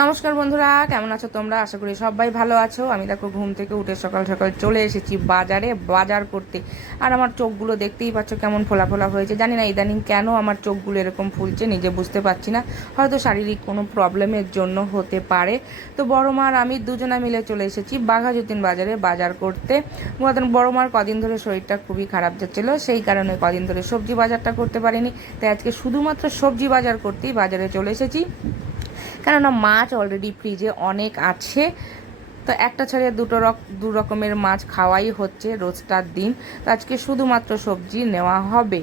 নমস্কার বন্ধুরা, কেমন আছো তোমরা? আশা করি সবাই ভালো আছো। আমি দেখো ঘুম থেকে উঠে সকাল সকাল চলে এসেছি বাজারে, বাজার করতে। আর আমার চোখগুলো দেখতেই পাচ্ছ কেমন ফোলা ফোলা হয়েছে। জানি না ইদানিং কেন আমার চোখগুলো এরকম ফুলছে, নিজে বুঝতে পারছি না। হয়তো শারীরিক কোনো প্রবলেমের জন্য হতে পারে। তো বড় মার আমি দুজনা মিলে চলে এসেছি বাঘাযতীন বাজারে বাজার করতে। বড় মার কদিন ধরে শরীরটা খুবই খারাপ যাচ্ছিল, সেই কারণে কদিন ধরে সবজি বাজারটা করতে পারিনি। তাই আজকে শুধুমাত্র সবজি বাজার করতেই বাজারে চলে এসেছি। কেননা মাছ অলরেডি ফ্রিজে অনেক আছে। তো একটা ছাড়িয়ে দুটো রক, দু রকমের মাছ খাওয়াই হচ্ছে রোজটার দিন। তো আজকে শুধুমাত্র সবজি নেওয়া হবে।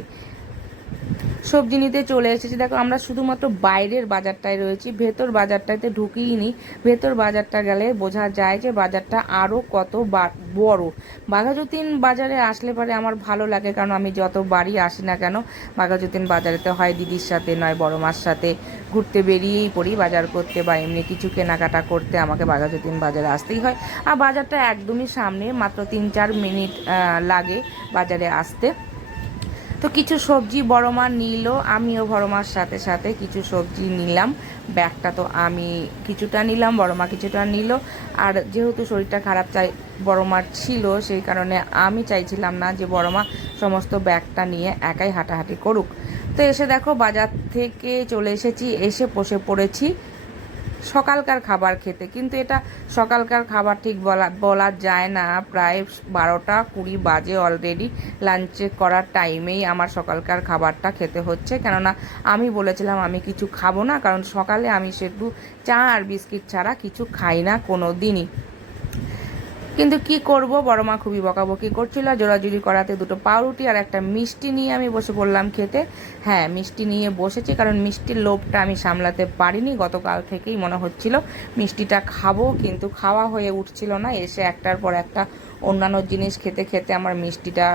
সবজি নিতে চলে এসেছি। দেখো, আমরা শুধুমাত্র বাইরের বাজারটায় রয়েছি। ভেতর বাজারটাতে ঢুকিয়ে নি ভেতর বাজারটা গেলে বোঝা যায় যে বাজারটা আরও কত বড়। বাঘাযতীন বাজারে আসলে পরে আমার ভালো লাগে, কারণ আমি যত বাড়ি আসি না কেন, বাঘাযতীন বাজারেতে হয় দিদির সাথে, নয় বড় মার সাথে। ঘুরতে বেরিয়েই পড়ি, বাজার করতে বা এমনি কিছু কেনাকাটা করতে আমাকে বাঘাযতীন বাজারে আসতেই হয়। আর বাজারটা একদমই সামনে, মাত্র তিন চার মিনিট লাগে বাজারে আসতে। তো কিছু সবজি বড় মা নিল, আমিও বড় মার সাথে সাথে কিছু সবজি নিলাম। ব্যাগটা তো আমি কিছুটা নিলাম, বড় মা কিছুটা নিল। আর যেহেতু শরীরটা খারাপ চাই, বড় মার ছিল, সেই কারণে আমি চাইছিলাম না যে বড় মা সমস্ত ব্যাগটা নিয়ে একাই হাঁটাহাঁটি করুক। তো এসে দেখো, বাজার থেকে চলে এসেছি, এসে বসে পড়েছি। সকালকার খাবার খেতে। কিন্তু এটা সকালকার খাবার ঠিক বলা বলা যায় না। প্রায় বারোটা কুড়ি বাজে অলরেডি লাঞ্চে করার টাইমেই আমার সকালকার খাবারটা খেতে হচ্ছে। কেননা আমি বলেছিলাম আমি কিছু খাব না, কারণ সকালে আমি সেটু চা আর বিস্কিট ছাড়া কিছু খাই না কোনো দিনই কিন্তু কি করব? বড় মা খুবই বকাবকি করছিল। জোড়াজুড়ি করাতে দুটো পাউরুটি আর একটা মিষ্টি নিয়ে আমি বসে পড়লাম খেতে। হ্যাঁ মিষ্টি নিয়ে বসেছি কারণ মিষ্টির লোভটা আমি সামলাতে পারিনি। গতকাল থেকেই মনে হচ্ছিল মিষ্টিটা খাব, কিন্তু খাওয়া হয়ে উঠছিল না। এসে একটার পর একটা অন্যান্য জিনিস খেতে খেতে আমার মিষ্টিটা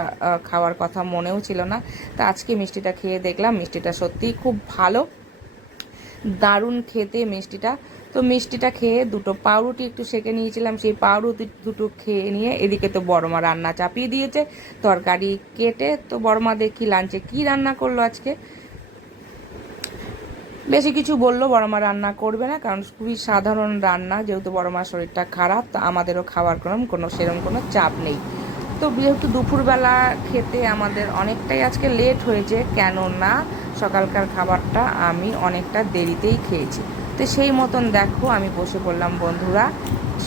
খাওয়ার কথা মনেও ছিল না। তা আজকে মিষ্টিটা খেয়ে দেখলাম। মিষ্টিটা সত্যিই খুব ভালো। দারুণ খেতে মিষ্টিটা। তো মিষ্টিটা খেয়ে দুটো পাউরুটি একটু সেকে নিয়েছিলাম, সেই পাউরুটি দুটো খেয়ে নিয়ে এদিকে তো বড়মা রান্না চাপিয়ে দিয়েছে, তরকারি কেটে। তো বড়মা দেখি লাঞ্চে কি রান্না করল আজকে? বেশি কিছু বলল বড়মা রান্না করবে না, কারণ খুবই সাধারণ রান্না, যেহেতু বড়মার শরীরটা খারাপ, তো আমাদেরও খাওয়ার কোনো কোনো সেরকম কোনো চাপ নেই। তো যেহেতু দুপুরবেলা খেতে আমাদের অনেকটাই আজকে লেট হয়েছে, কেননা সকালকার খাবারটা আমি অনেকটা দেরিতেই খেয়েছি। তো সেই মতন দেখো আমি বসে পড়লাম বন্ধুরা,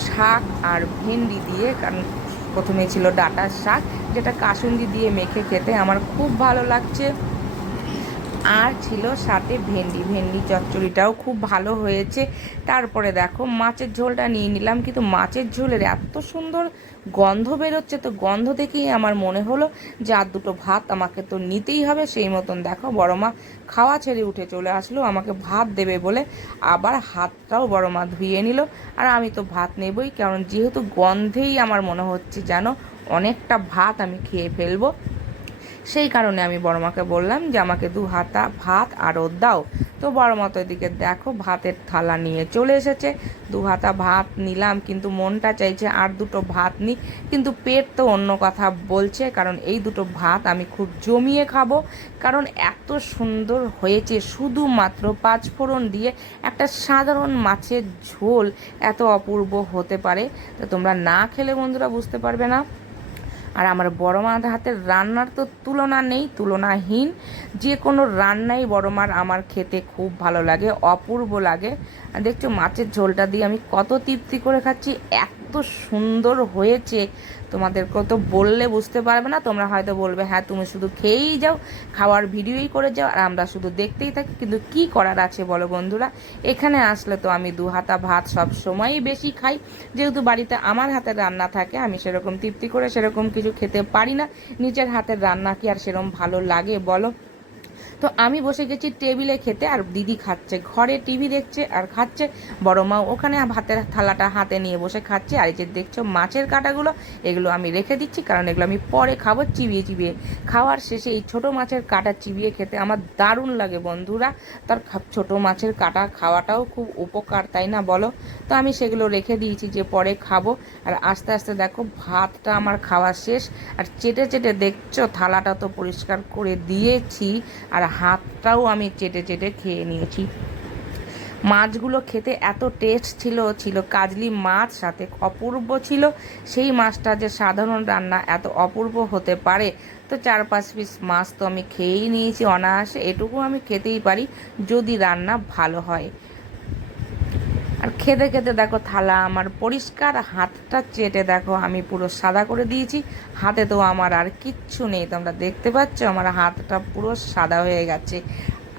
শাক আর ভেন্ডি দিয়ে, কারণ প্রথমে ছিল ডাটার শাক, যেটা কাসুন্দি দিয়ে মেখে খেতে আমার খুব ভালো লাগছে। আর ছিল সাথে ভেন্ডি। ভেন্ডি চচ্চড়িটাও খুব ভালো হয়েছে। তারপরে দেখো, মাছের ঝোলটা নিয়ে নিলাম। কিন্তু মাছের ঝোলের এত সুন্দর গন্ধ বেরোচ্ছে, তো গন্ধ দেখেই আমার মনে হলো যে আর দুটো ভাত আমাকে তো নিতেই হবে। সেই মতন দেখো বড় মা খাওয়া ছেড়ে উঠে চলে আসলো, আমাকে ভাত দেবে বলে আবার হাতটাও বড় মা ধুয়ে নিল। আর আমি তো ভাত নেবই, কারণ যেহেতু গন্ধেই আমার মনে হচ্ছে যেন অনেকটা ভাত আমি খেয়ে ফেলব। সেই কারণে আমি বড় মাকে বললাম যে, আমাকে দু হাতা ভাত আরও দাও। তো বড় মা তো এদিকে, দেখো, ভাতের থালা নিয়ে চলে এসেছে। দু হাতা ভাত নিলাম, কিন্তু মনটা চাইছে আর দুটো ভাত নিই কিন্তু পেট তো অন্য কথা বলছে, কারণ এই দুটো ভাত আমি খুব জমিয়ে খাব। কারণ এত সুন্দর হয়েছে, শুধুমাত্র পাঁচফোড়ন দিয়ে একটা সাধারণ মাছের ঝোল এত অপূর্ব হতে পারে। তো তোমরা না খেলে বন্ধুরা বুঝতে পারবে না। আর আমার বড় মার হাতের রান্নার তো তুলনা নেই, তুলনাহীন। যে কোনো রান্নাই বড় মার আমার খেতে খুব ভালো লাগে, অপূর্ব লাগে। দেখছ মাছের ঝোলটা দিয়ে আমি কত তৃপ্তি করে খাচ্ছি, এত সুন্দর হয়েছে। তোমাদেরকে তো বললে বুঝতে পারবে না, তোমরা হয়তো বলবে হ্যাঁ তুমি শুধু খেয়েই যাও, খাওয়ার ভিডিওই করে যাও, আর আমরা শুধু দেখতেই থাকি। কিন্তু কি করার আছে বলো বন্ধুরা? এখানে আসলে তো আমি দু হাতা ভাত সব সময়ই বেশি খাই। যেহেতু বাড়িতে আমার হাতের রান্না থাকে, আমি সেরকম তৃপ্তি করে সেরকম কিছু খেতে পারি না। নিজের হাতের রান্না কি আর সেরকম ভালো লাগে বলো? তো আমি বসে গেছি টেবিলে খেতে আর দিদি খাচ্ছে। ঘরে টিভি দেখছে আর খাচ্ছে। বড় মা ওখানে ভাতের থালাটা হাতে নিয়ে বসে খাচ্ছে। আর এই যে দেখছ মাছের কাটাগুলো, এগুলো আমি রেখে দিচ্ছি কারণ এগুলো আমি পরে খাব চিবিয়ে চিবিয়ে। খাওয়ার শেষে এই ছোটো মাছের কাটা চিবিয়ে খেতে আমার দারুণ লাগে বন্ধুরা। তার ছোট মাছের কাটা খাওয়াটাও খুব উপকার, তাই না বলো? তো আমি সেগুলো রেখে দিয়েছি যে পরে খাব। আর আস্তে আস্তে দেখো ভাতটা আমার খাওয়া শেষ। আর চেটে চেটে দেখছ থালাটা তো পরিষ্কার করে দিয়েছি। আর হাতটাও আমি চেটে চেটে খেয়ে নিয়েছি। মাছগুলো খেতে এত টেস্ট ছিল ছিল কাজলি মাছ, সাথে অপূর্ব ছিল। সেই মাছটা যে সাধারণ রান্না এত অপূর্ব হতে পারে, তো চার পাঁচ পিস মাছ তো আমি খেয়েই নিয়েছি। অনায়াসে এটুকু আমি খেতেই পারি, যদি রান্না ভালো হয়। আর খেতে খেতে দেখো থালা আমার পরিষ্কার, হাতটা চেটে দেখো আমি পুরো সাদা করে দিয়েছি। হাতে তো আমার আর কিচ্ছু নেই, তোমরা দেখতে পাচ্ছ আমার হাতটা পুরো সাদা হয়ে গেছে।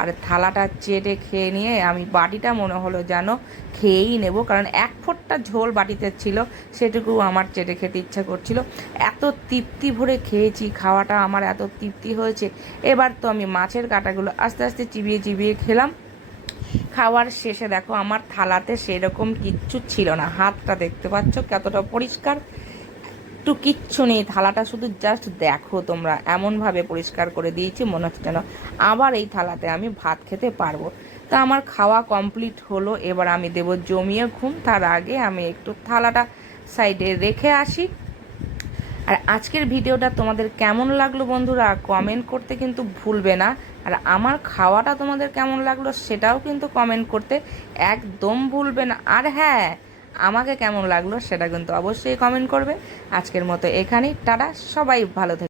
আর থালাটা চেটে খেয়ে নিয়ে আমি বাটিটা মনে হলো যেন খেয়েই নেব, কারণ এক ফোঁটটা ঝোল বাটিতে ছিল, সেটুকু আমার চেটে খেতে ইচ্ছা করছিল। এত তৃপ্তি ভরে খেয়েছি, খাওয়াটা আমার এত তৃপ্তি হয়েছে। এবার তো আমি মাছের কাঁটাগুলো আস্তে আস্তে চিবিয়ে চিবিয়ে খেলাম। খাওয়ার শেষে দেখো আমার থালাতে সেরকম কিচ্ছু ছিল না। হাতটা দেখতে পাচ্ছ কতটা পরিষ্কার। একটু কিচ্ছু নেই, থালাটা শুধু জাস্ট দেখো তোমরা। এমনভাবে পরিষ্কার করে দিয়েছি, মনে হচ্ছে যেন আবার এই থালাতে আমি ভাত খেতে পারব। তা আমার খাওয়া কমপ্লিট হলো, এবার আমি দেব জমিয়ে ঘুম। তার আগে আমি একটু থালাটা সাইডে রেখে আসি। আর আজকের ভিডিওটা তোমাদের কেমন লাগল বন্ধুরা কমেন্ট করতে কিন্তু ভুলবে না। আর আমার খাওয়াটা তোমাদের কেমন লাগল সেটাও কিন্তু কমেন্ট করতে একদম ভুলবে না। আর হ্যাঁ আমাকে কেমন লাগল সেটা কিন্তু অবশ্যই কমেন্ট করবে। আজকের মতো এখানেই, টাটা, সবাই ভালো থাকে।